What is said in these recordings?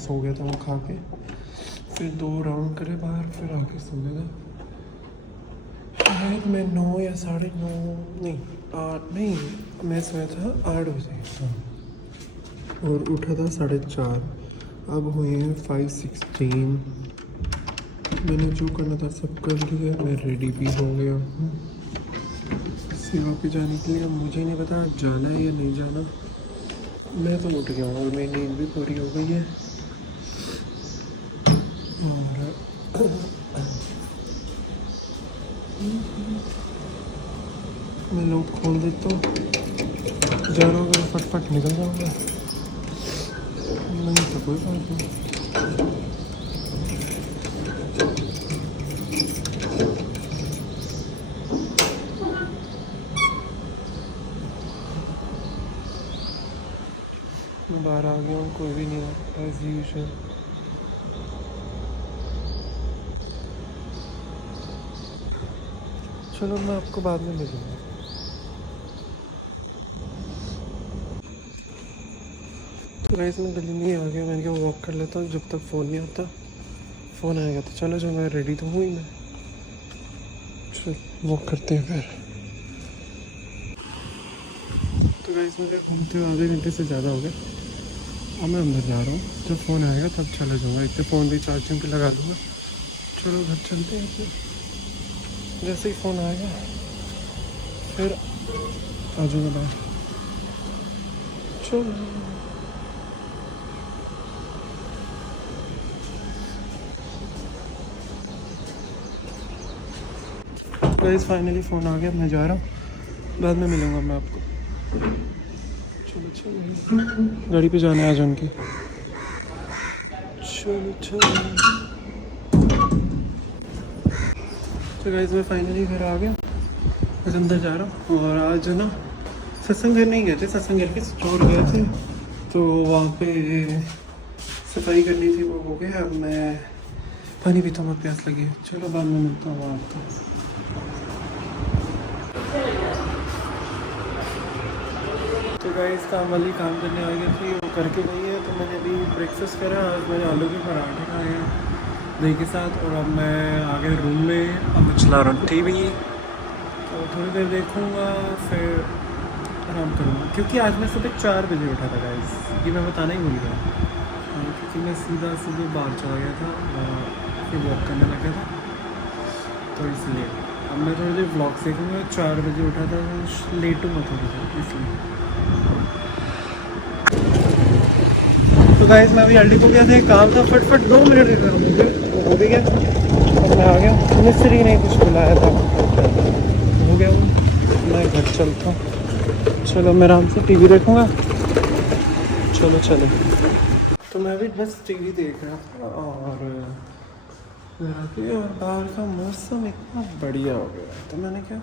सो गया था वो खा के, फिर 2 राउंड करे बाहर, फिर आके सो गया था। शायद मैं 9 या 9:30 नहीं 8 नहीं, मैं सोया था 8 बजे और उठा था 4:30। अब हुए हैं 5:16। मैंने जो करना था सब कर लिया, मैं रेडी भी हो गया हूँ सेवा पे जाने के लिए। मुझे नहीं पता जाना है या नहीं जाना। मैं तो उठ गया हूँ और मेरी नींद भी पूरी हो गई है। और मैं लोग खोल देता हूँ, जा रहा हूँ, फटफट निकल जाऊँगा, नहीं तो कोई बात नहीं। मैं बाहर आ गया हूँ, कोई भी नहीं है एज यूजुअल। चलो मैं आपको बाद में मिलूँगा। तो गाइस मैं गली में आ गया, मैंने कहा वॉक कर लेता हूँ जब तक फ़ोन नहीं आता। फ़ोन आएगा तो चलो, जो मैं रेडी तो हूँ ही मैं। चल वॉक करते हैं फिर। तो गाइस मेरे घूमते हुए आधे घंटे से ज़्यादा हो गए। अब मैं अंदर जा रहा हूँ, जब फ़ोन आएगा तब चला जाऊँगा। एक तो फ़ोन भी चार्जिंग पे लगा दूँगा। चलो घर चलते हैं फिर, जैसे ही फ़ोन आएगा फिर आ जाऊँगा बाहर। चलो गाइस फाइनली फ़ोन आ गया, मैं जा रहा हूँ, बाद में मिलूँगा मैं आपको। चलो चलो गाड़ी पे जाने आ जाओ उनकी। चलो चलो। तो गाइस मैं फाइनली घर आ गया, बस अंदर जा रहा हूँ। और आज ना सत्संग घर नहीं गए थे, सत्संग घर के स्टोर गए थे, तो वहाँ पे सफाई करनी थी, वो हो गया। अब मैं पानी पीता हूँ, प्यास लगी है। चलो बाद में मिलता हूँ आपको। तो गाइस काम वाली काम करने आ गई थी, वो करके गई है। तो मैंने अभी ब्रेकफास्ट करा, आज मैंने आलू के पराठे खाए हैं दही के साथ। और अब मैं आ गया रूम में, अब मैं चला रहा हूँ टीवी, तो थोड़ी देर देखूँगा फिर आराम करूँगा। क्योंकि आज मैं सुबह 4 बजे उठा था गाइस, ये मैं बताना ही भूल गया। क्योंकि मैं सीधा सुबह बाहर चला गया था, फिर वॉक करने लगा था, तो इसलिए अब मैं थोड़ी देर व्लॉग्स देखूँगा। 4 बजे उठा था, लेटूँगा थोड़ी देर इसलिए। तो गाइस मैं अभी अल्डी को गया था, एक काम था, फटफट 2 मिनट का काम हो गया और मैं आ गया। मिस्त्री ने कुछ बुलाया था, हो गया वो, मैं घर चलता हूँ। चलो मैं आराम से टीवी देखूँगा। चलो चलो। तो मैं भी बस टीवी देख रहा था और बाहर का मौसम इतना बढ़िया हो गया, तो मैंने क्या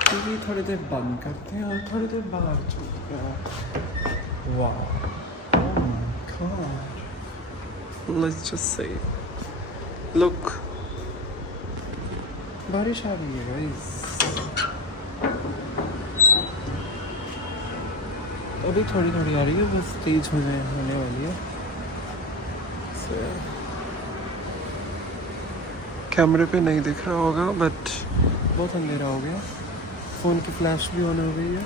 टीवी थोड़ी देर बंद करते हैं और थोड़ी देर बाहर चलते हैं। वाह God, let's just say, look, बारिश आ रही है गाइस। अभी थोड़ी थोड़ी आ रही है, बस तेज होने वाली है। कैमरे पे नहीं दिख रहा होगा बट बहुत अंधेरा हो गया, फ़ोन की फ्लैश भी ऑन हो गई है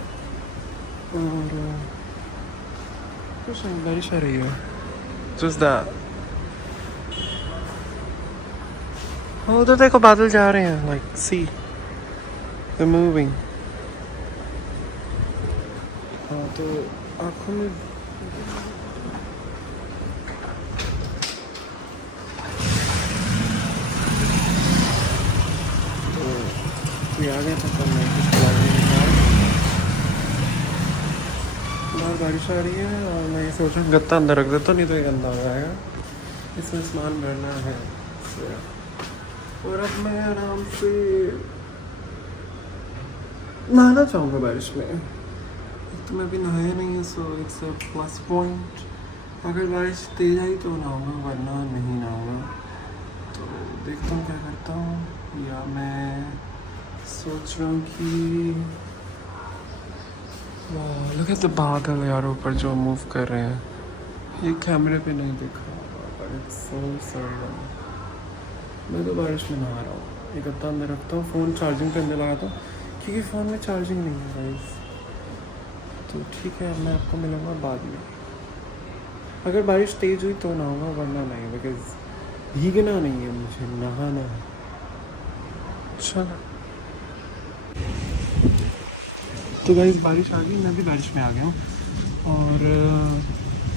और कुछ नहीं, बारिश आ रही है। Just that. हाँ उधर देखो बादल जा रहे हैं, like see, they're moving. हाँ तो आँखों में तो आ गया था, कल मैं कुछ बाहर बारिश आ रही है और मैं ये सोच रहा हूँ गत्ता अंदर रख देता, नहीं तो ये गंदा हो जाएगा, इसमें सामान भरना है। और अब मैं आराम से नहाना चाहूँगा बारिश में। तो मैं भी नहाया नहीं है, so it's a plus point. अगर बारिश तेज आई तो नहाऊंगा, वरना नहीं नहाऊंगा। तो देखता हूँ क्या करता हूँ, या मैं सोच रहा हूँ कि लुक एट द बादल यार ऊपर जो मूव कर रहे हैं, ये कैमरे पे नहीं दिख रहा। God it's so sorry. मैं तो बारिश में नहा रहा हूँ, एक हफ्ता अंदर रखता हूँ, फ़ोन चार्जिंग पे अंदर लगाता हूँ क्योंकि फ़ोन में चार्जिंग नहीं है गाइस। तो ठीक है, अब मैं आपको मिलूँगा बाद में। अगर बारिश तेज़ हुई तो नहाऊंगा, वरना नहीं, बिकॉज भीगना नहीं है मुझे, नहाना है। चलो तो गाइस बारिश आ गई, मैं भी बारिश में आ गया हूँ और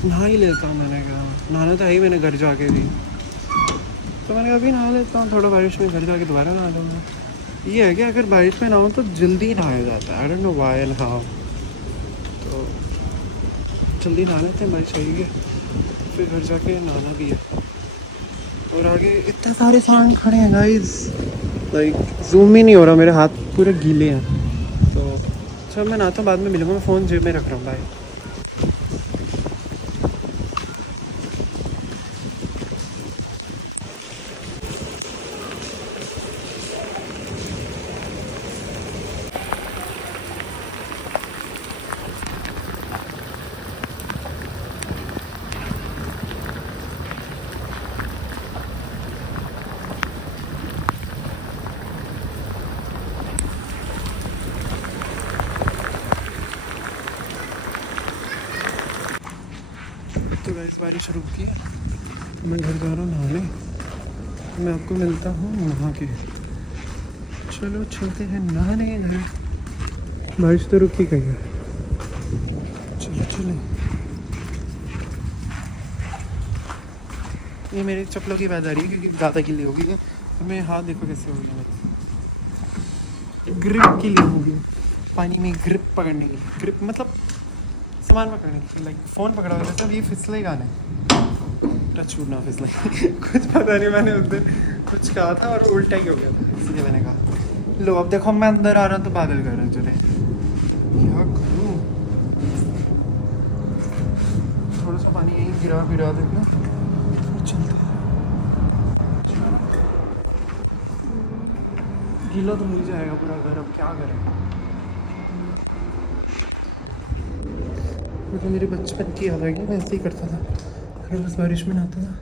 नहा ही लेता हूँ। मैंने कहा नहाना तो है ही, मैंने घर जाके भी, तो मैंने कहा अभी नहा लेता हूँ थोड़ा बारिश में, घर जाके दोबारा नहा लूँगा। ये है कि अगर बारिश में नहाऊँ तो जल्दी नहाया जाता है, I don't know why and how. तो जल्दी नहा लेते हैं, बारिश आई है, फिर घर जाके नहाना भी है। और आगे इतने सारे सांड खड़े हैं गाइस, लाइक जूम ही नहीं हो रहा, मेरे हाथ पूरे गीले हैं। तो चल मैं नहाता हूँ, बाद में मिलूँगा। मैं फ़ोन जेब में रख रहा हूँ, बाय। तो गाइस बारिश रुक गई, मैं घर जा रहा हूँ नहाने, मैं आपको मिलता हूँ नहा के। चलो चलते हैं नहाने घर, बारिश तो रुक ही गई है। चलो चलो, ये मेरी चप्पलों की आवाज़ आ रही है क्योंकि ज़्यादा गिल्ली हो गई है। तो मैं हाथ देखो कैसे हो गया, मेरी ग्रिप के लिए हो गई, पानी में ग्रिप पकड़ने की, ग्रिप मतलब सामान पकड़ने की, लाइक फ़ोन पकड़ा हुआ था, ये फिसलेगा नहीं, टच छूट ना फिसले। कुछ पता नहीं, मैंने उस दिन कुछ कहा था और उल्टा ही हो गया था, इसलिए मैंने कहा लो अब देखो मैं अंदर आ रहा हूँ तो बादल कर रहा हूँ। चले क्या करूँ, थोड़ा सा पानी यहीं गिरा गिरा देना, चलते हैं। गीला तो मुझे जाएगा पूरा घर, अब क्या करें। मुझे मेरे बचपन की याद आ गई, मैं ऐसे ही करता था, रोज़ बारिश में नहाता था,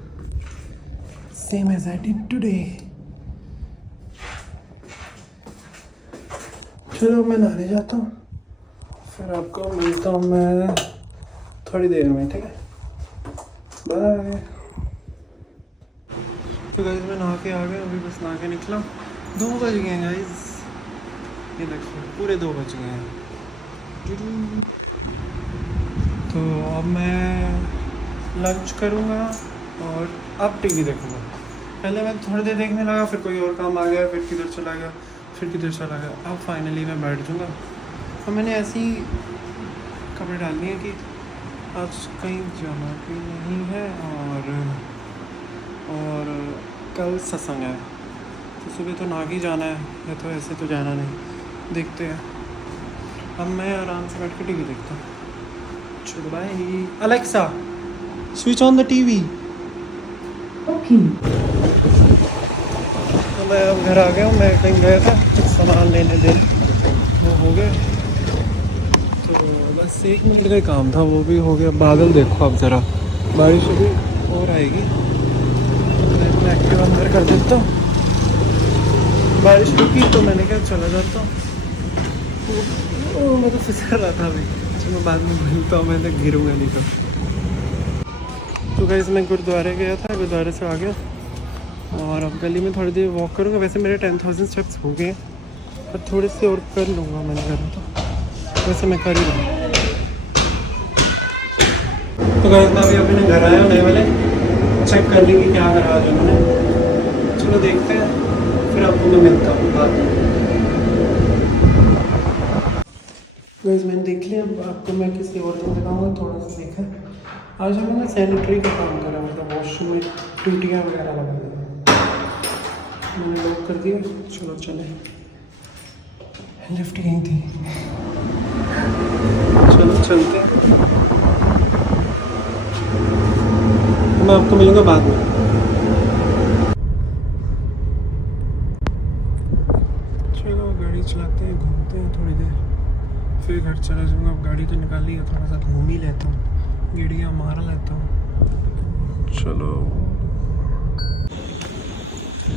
same as I did today. चलो मैं नहाने जाता हूँ, फिर आपको मिलता हूँ मैं थोड़ी देर में, ठीक है, बाय। तो गाइस मैं नहा के आ गया, अभी बस नहा के निकला, 2 बज गए हैं गाइस, ये देखो पूरे 2 बज गए हैं। तो अब मैं लंच करूँगा और अब टीवी देखूँगा। पहले मैं थोड़ी देर देखने लगा, फिर कोई और काम आ गया, फिर किधर चला गया, फिर किधर चला गया, अब फाइनली मैं बैठ जाऊँगा। और मैंने ऐसी कपड़े डालनी है कि आज कहीं जाना भी नहीं है और कल सत्संग है, तो सुबह तो ना ही जाना है, या तो ऐसे तो जाना नहीं, देखते हैं। अब मैं आराम से बैठ के टीवी देखता हूँ। चलो बाय। Alexa switch on the TV. Okay. तो मैं अब घर आ गया हूँ, मैं कहीं गया था कुछ सामान लेने दे, वो हो गए, तो बस 1 मिनट का काम था, वो भी हो गया। बादल देखो अब ज़रा, बारिश अभी और आएगी, मैं एक्टिव अंदर कर देता हूँ। बारिश रुकी तो मैंने क्या चला जाता हूँ, मैं तो फिसल रहा था अभी। मैं बाद में मिलता हूँ, मैं तो गिरूँगा नहीं तो गाइस मैं गुरुद्वारे गया था, गुरुद्वारे से आ गया और अब गली में थोड़ी देर वॉक करूँगा। वैसे मेरे 10,000 स्टेप्स हो गए, पर थोड़े से और कर लूँगा मैंने कहा, तो वैसे मैं कर ही लूँगा। तो गाइस मैं अभी अपने घर आया नए वाले, चेक कर लेंगे क्या करा आज उन्होंने। चलो देखते हैं, फिर आपको मैं मिलता हूँ बाद में। गाइस मैंने देख लिया, अब आपको मैं किसी और दिन दिखाऊंगा, थोड़ा सा देखा। आज हमने सैनिटरी का काम करा, मतलब वॉशरूम में टूटियाँ वगैरह लगा दी, मैंने लॉक कर दिया। चलो चले, लिफ्ट गई थी, चलो चलते हैं, मैं आपको मिलूँगा बाद में। चलो गाड़ी चलाते हैं, घूमते हैं थोड़ी देर, फिर घर चला जाऊँगा। अब गाड़ी तो निकाली है, थोड़ा सा घूम ही लेता हूँ, गेड़ियाँ मार लेता हूँ। चलो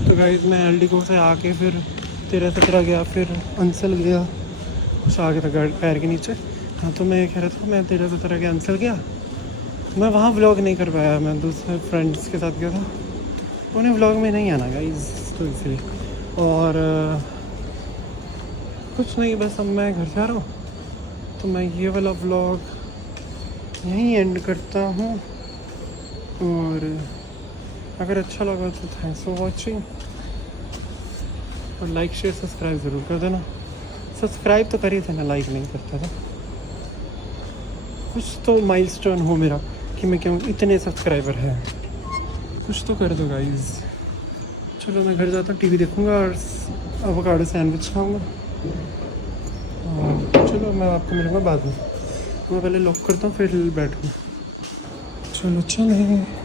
तो गाइस मैं एल्डिको से आके फिर 13-17 गया, फिर अंसल गया कुछ आगे तक पैर के नीचे। हाँ तो मैं ये कह रहा था, मैं 13-17 के अंसल गया, मैं वहाँ व्लॉग नहीं कर पाया, मैं दूसरे फ्रेंड्स के साथ गया था, उन्हें व्लॉग में नहीं आना गाइस, तो इसलिए। और कुछ नहीं, बस अब मैं घर जा रहा हूँ, तो मैं ये वाला व्लॉग यहीं एंड करता हूँ। और अगर अच्छा लगा तो थैंक्स फॉर वॉचिंग, और लाइक शेयर सब्सक्राइब ज़रूर कर देना। सब्सक्राइब तो कर ही देना, लाइक नहीं करता था। कुछ तो माइलस्टोन हो मेरा कि मैं क्यों इतने सब्सक्राइबर हैं, कुछ तो कर दो गाइस। चलो मैं घर जाता हूँ, टीवी देखूँगा और एवोकाडो सैंडविच खाऊँगा। चलो मैं आपको मिलूँगा बाद में, मैं पहले लॉक करता हूँ फिर बैठूँगा। चलो चलें।